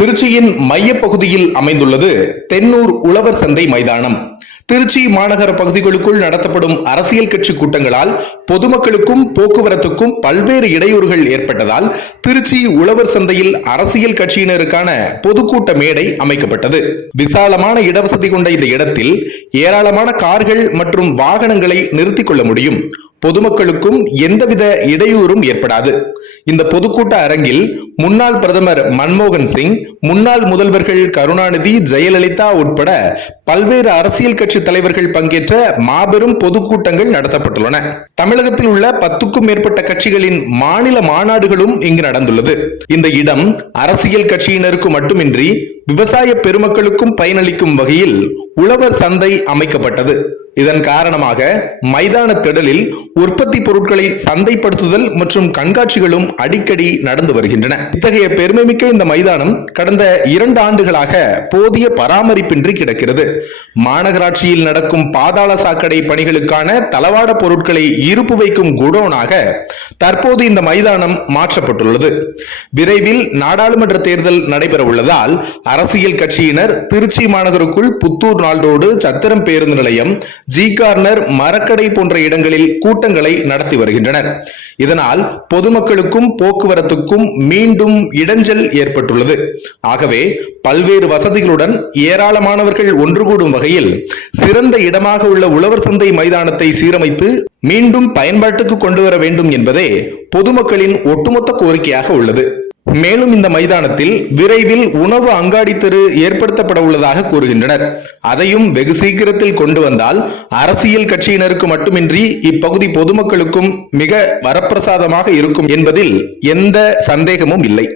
திருச்சியின் மையப்பகுதியில் அமைந்துள்ளது தென்னூர் உழவர் சந்தை மைதானம். திருச்சி மாநகர பகுதிகளுக்குள் நடத்தப்படும் அரசியல் கட்சி கூட்டங்களால் பொதுமக்களுக்கும் போக்குவரத்துக்கும் பல்வேறு இடையூறுகள் ஏற்பட்டதால் திருச்சி உழவர் சந்தையில் அரசியல் கட்சியினருக்கான பொதுக்கூட்ட மேடை அமைக்கப்பட்டது. விசாலமான இடவசதி கொண்ட இந்த இடத்தில் ஏராளமான கார்கள் மற்றும் வாகனங்களை நிறுத்திக் கொள்ள முடியும். பொதுமக்களுக்கும் எந்தவித இடையூறும் ஏற்படாது. இந்த பொதுக்கூட்ட அரங்கில் முன்னாள் பிரதமர் மன்மோகன் சிங் முன்னாள் முதல்வர்கள் கருணாநிதி ஜெயலலிதா உட்பட பல்வேறு அரசியல் கட்சி தலைவர்கள் பங்கேற்ற மாபெரும் பொதுக்கூட்டங்கள் நடத்தப்பட்டுள்ளன. தமிழகத்தில் உள்ள பத்துக்கும் மேற்பட்ட கட்சிகளின் மாநில மாநாடுகளும் இங்கு நடந்துள்ளது. இந்த இடம் அரசியல் கட்சியினருக்கு மட்டுமின்றி விவசாய பெருமக்களுக்கும் பயனளிக்கும் வகையில் உழவர் சந்தை அமைக்கப்பட்டது. இதன் காரணமாக மைதான திடலில் உற்பத்தி பொருட்களை சந்தைப்படுத்துதல் மற்றும் கண்காட்சிகளும் அடிக்கடி நடந்து வருகின்றன. இத்தகைய பெருமைமிக்க இந்த மைதானம் கடந்த இரண்டு ஆண்டுகளாக போதிய பராமரிப்பின்றி கிடக்கிறது. மாநகராட்சியில் நடக்கும் பாதாள சாக்கடை பணிகளுக்கான தளவாட பொருட்களை இருப்பு வைக்கும் குடோனாக தற்போது இந்த மைதானம் மாற்றப்பட்டுள்ளது. விரைவில் நாடாளுமன்ற தேர்தல் நடைபெற உள்ளதால் அரசியல் கட்சியினர் திருச்சி மாநகருக்குள் புத்தூர் நாள்ரோடு சத்திரம் பேருந்து நிலையம் ஜி கார்னர் மரக்கடை போன்ற இடங்களில் கூட்டங்களை நடத்தி வருகின்றனர். இதனால் பொதுமக்களுக்கும் போக்குவரத்துக்கும் மீண்டும் இடைஞ்சல் ஏற்பட்டுள்ளது. ஆகவே பல்வேறு வசதிகளுடன் ஏராளமானவர்கள் ஒன்று கூடும் வகையில் சிறந்த இடமாக உள்ள உழவர் சந்தை மைதானத்தை சீரமைத்து மீண்டும் பயன்பாட்டுக்கு கொண்டு வர வேண்டும் என்பதே பொதுமக்களின் ஒட்டுமொத்த கோரிக்கையாக உள்ளது. மேலும் இந்த மைதானத்தில் விரைவில் உணவு அங்காடி தெரு ஏற்படுத்தப்பட உள்ளதாக கூறுகின்றனர். அதையும் வெகு சீக்கிரத்தில் கொண்டு வந்தால் அரசியல் கட்சியினருக்கு மட்டுமின்றி இப்பகுதி பொதுமக்களுக்கும் மிக வரப்பிரசாதமாக இருக்கும் என்பதில் எந்த சந்தேகமும் இல்லை.